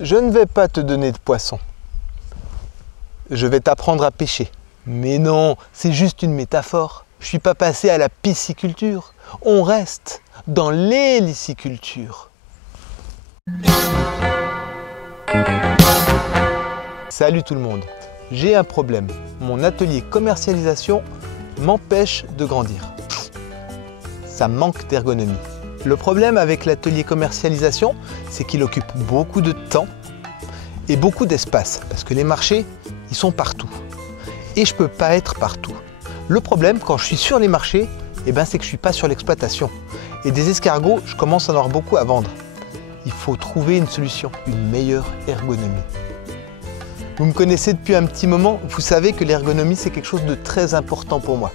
Je ne vais pas te donner de poisson. Je vais t'apprendre à pêcher. Mais non, c'est juste une métaphore. Je ne suis pas passé à la pisciculture. On reste dans l'héliciculture. Salut tout le monde. J'ai un problème. Mon atelier commercialisation m'empêche de grandir. Ça manque d'ergonomie. Le problème avec l'atelier commercialisation, c'est qu'il occupe beaucoup de temps et beaucoup d'espace. Parce que les marchés, ils sont partout. Et je ne peux pas être partout. Le problème, quand je suis sur les marchés, c'est que je ne suis pas sur l'exploitation. Et des escargots, je commence à en avoir beaucoup à vendre. Il faut trouver une solution, une meilleure ergonomie. Vous me connaissez depuis un petit moment, vous savez que l'ergonomie, c'est quelque chose de très important pour moi.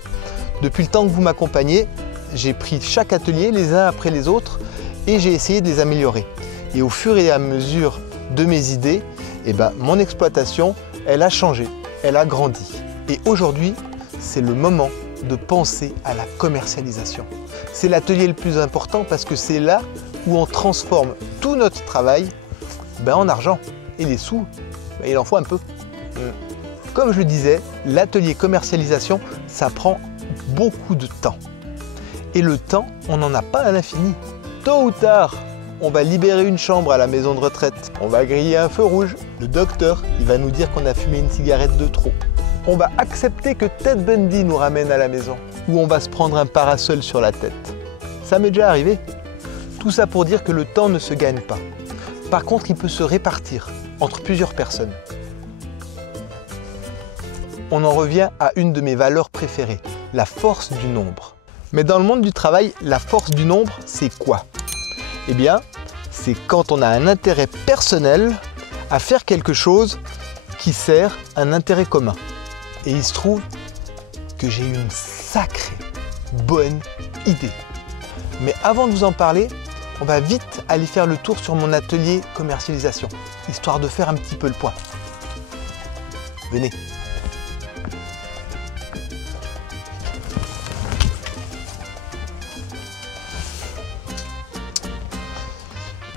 Depuis le temps que vous m'accompagnez, j'ai pris chaque atelier les uns après les autres et j'ai essayé de les améliorer. Et au fur et à mesure de mes idées, mon exploitation, elle a changé, elle a grandi. Et aujourd'hui, c'est le moment de penser à la commercialisation. C'est l'atelier le plus important parce que c'est là où on transforme tout notre travail en argent. Et les sous, il en faut un peu. Comme je le disais, l'atelier commercialisation, ça prend beaucoup de temps. Et le temps, on n'en a pas à l'infini. Tôt ou tard, on va libérer une chambre à la maison de retraite. On va griller un feu rouge. Le docteur, il va nous dire qu'on a fumé une cigarette de trop. On va accepter que Ted Bundy nous ramène à la maison. Ou on va se prendre un parasol sur la tête. Ça m'est déjà arrivé. Tout ça pour dire que le temps ne se gagne pas. Par contre, il peut se répartir entre plusieurs personnes. On en revient à une de mes valeurs préférées, la force du nombre. Mais dans le monde du travail, la force du nombre, c'est quoi? C'est quand on a un intérêt personnel à faire quelque chose qui sert un intérêt commun. Et il se trouve que j'ai une sacrée bonne idée. Mais avant de vous en parler, on va vite aller faire le tour sur mon atelier commercialisation, histoire de faire un petit peu le point. Venez.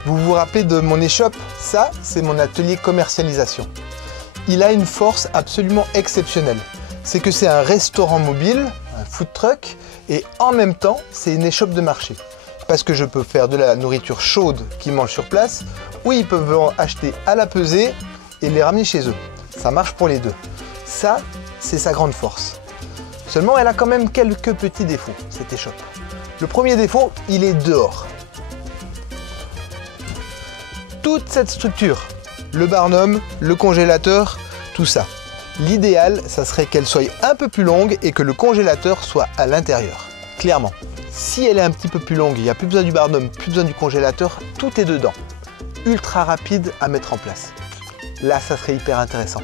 Vous vous rappelez de mon échoppe? Ça, c'est mon atelier commercialisation. Il a une force absolument exceptionnelle. C'est que c'est un restaurant mobile, un food truck, et en même temps, c'est une échoppe de marché. Parce que je peux faire de la nourriture chaude qu'ils mangent sur place, ou ils peuvent en acheter à la pesée et les ramener chez eux. Ça marche pour les deux. Ça, c'est sa grande force. Seulement, elle a quand même quelques petits défauts, cette échoppe. Le premier défaut, il est dehors. Toute cette structure, le barnum, le congélateur, tout ça. L'idéal, ça serait qu'elle soit un peu plus longue et que le congélateur soit à l'intérieur. Clairement. Si elle est un petit peu plus longue, il n'y a plus besoin du barnum, plus besoin du congélateur, tout est dedans. Ultra rapide à mettre en place. Là, ça serait hyper intéressant.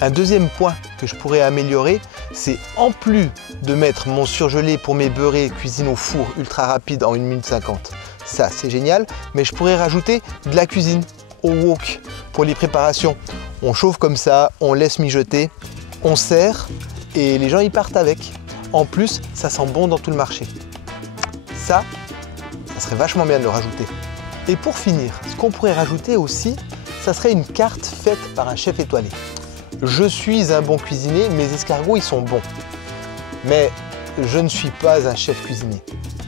Un deuxième point que je pourrais améliorer, c'est en plus de mettre mon surgelé pour mes beurrés cuisine au four ultra rapide en 1 minute 50. Ça, c'est génial, mais je pourrais rajouter de la cuisine au wok pour les préparations. On chauffe comme ça, on laisse mijoter, on sert et les gens y partent avec. En plus, ça sent bon dans tout le marché. Ça serait vachement bien de le rajouter. Et pour finir, ce qu'on pourrait rajouter aussi, ça serait une carte faite par un chef étoilé. Je suis un bon cuisinier, mes escargots, ils sont bons. Mais je ne suis pas un chef cuisinier.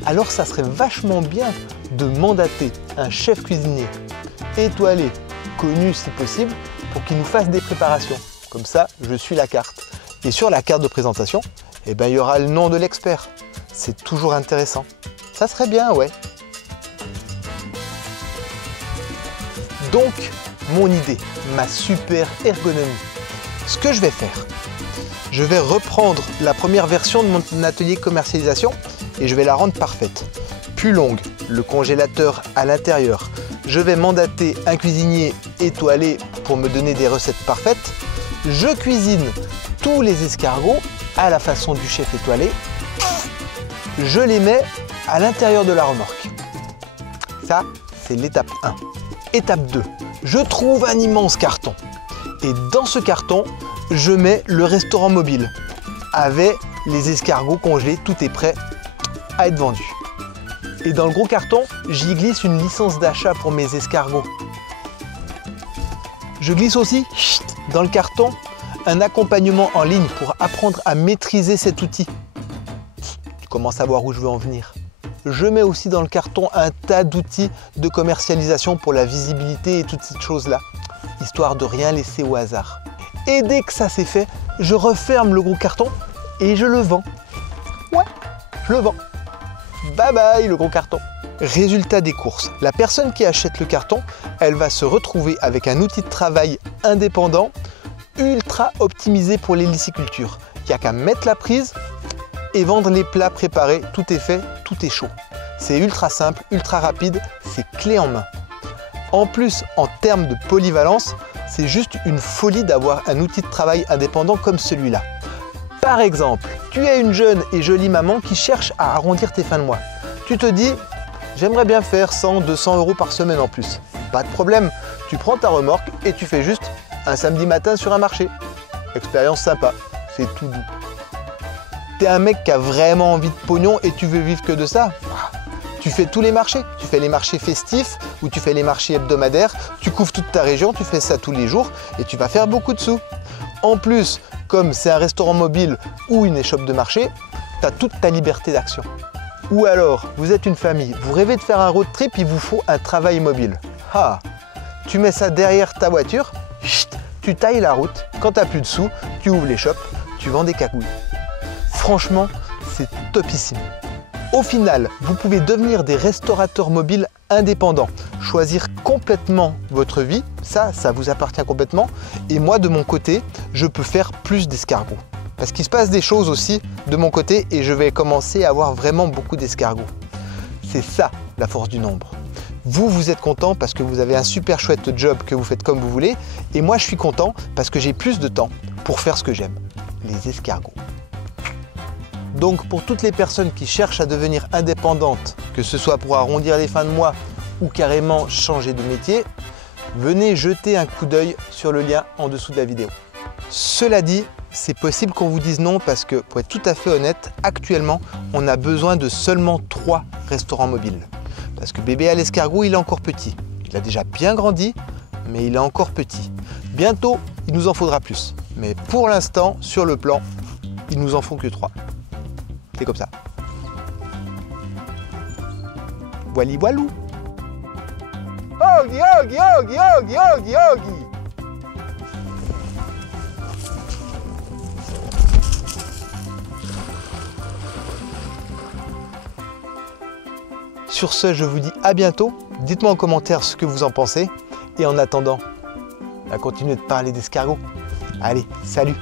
Alors ça serait vachement bien de mandater un chef cuisinier étoilé, connu si possible, pour qu'il nous fasse des préparations. Comme ça, je suis la carte. Et sur la carte de présentation, il y aura le nom de l'expert. C'est toujours intéressant. Ça serait bien, ouais. Donc, mon idée, ma super ergonomie. Ce que je vais faire, je vais reprendre la première version de mon atelier commercialisation et je vais la rendre parfaite. Plus longue, le congélateur à l'intérieur. Je vais mandater un cuisinier étoilé pour me donner des recettes parfaites. Je cuisine tous les escargots à la façon du chef étoilé. Je les mets à l'intérieur de la remorque. Ça, c'est l'étape 1. Étape 2, je trouve un immense carton. Et dans ce carton, je mets le restaurant mobile avec les escargots congelés, tout est prêt à être vendu. Et dans le gros carton, j'y glisse une licence d'achat pour mes escargots. Je glisse aussi dans le carton un accompagnement en ligne pour apprendre à maîtriser cet outil. Tu commences à voir où je veux en venir. Je mets aussi dans le carton un tas d'outils de commercialisation pour la visibilité et toutes ces choses-là, histoire de rien laisser au hasard. Et dès que ça c'est fait, je referme le gros carton et je le vends. Ouais, je le vends. Bye bye le gros carton. Résultat des courses, la personne qui achète le carton, elle va se retrouver avec un outil de travail indépendant, ultra optimisé pour l'héliciculture. Il n'y a qu'à mettre la prise et vendre les plats préparés, tout est fait, tout est chaud. C'est ultra simple, ultra rapide, c'est clé en main. En plus, en termes de polyvalence, c'est juste une folie d'avoir un outil de travail indépendant comme celui-là. Par exemple, tu es une jeune et jolie maman qui cherche à arrondir tes fins de mois. Tu te dis, j'aimerais bien faire 100-200 € par semaine en plus. Pas de problème, tu prends ta remorque et tu fais juste un samedi matin sur un marché. Expérience sympa, c'est tout doux. T'es un mec qui a vraiment envie de pognon et tu veux vivre que de ça. Tu fais tous les marchés, tu fais les marchés festifs ou tu fais les marchés hebdomadaires, tu couvres toute ta région, tu fais ça tous les jours et tu vas faire beaucoup de sous. En plus, comme c'est un restaurant mobile ou une échoppe de marché, tu as toute ta liberté d'action. Ou alors, vous êtes une famille, vous rêvez de faire un road trip, il vous faut un travail mobile. Ah, tu mets ça derrière ta voiture, tu tailles la route, quand tu n'as plus de sous, tu ouvres l'échoppe, tu vends des cagouilles. Franchement, c'est topissime. Au final, vous pouvez devenir des restaurateurs mobiles indépendants, choisir complètement votre vie, ça vous appartient complètement. Et moi, de mon côté, je peux faire plus d'escargots. Parce qu'il se passe des choses aussi de mon côté et je vais commencer à avoir vraiment beaucoup d'escargots. C'est ça, la force du nombre. Vous êtes content parce que vous avez un super chouette job que vous faites comme vous voulez. Et moi, je suis content parce que j'ai plus de temps pour faire ce que j'aime, les escargots. Donc pour toutes les personnes qui cherchent à devenir indépendantes, que ce soit pour arrondir les fins de mois ou carrément changer de métier, venez jeter un coup d'œil sur le lien en dessous de la vidéo. Cela dit, c'est possible qu'on vous dise non parce que, pour être tout à fait honnête, actuellement, on a besoin de seulement 3 restaurants mobiles. Parce que bébé à l'escargot, il est encore petit. Il a déjà bien grandi, mais il est encore petit. Bientôt, il nous en faudra plus. Mais pour l'instant, sur le plan, il nous en faut que 3. C'est comme ça. Voili voilou. Yogi, yogi, yogi, yogi, yogi, yogi. Sur ce, je vous dis à bientôt. Dites-moi en commentaire ce que vous en pensez. Et en attendant, continuez de parler d'escargots. Allez, salut!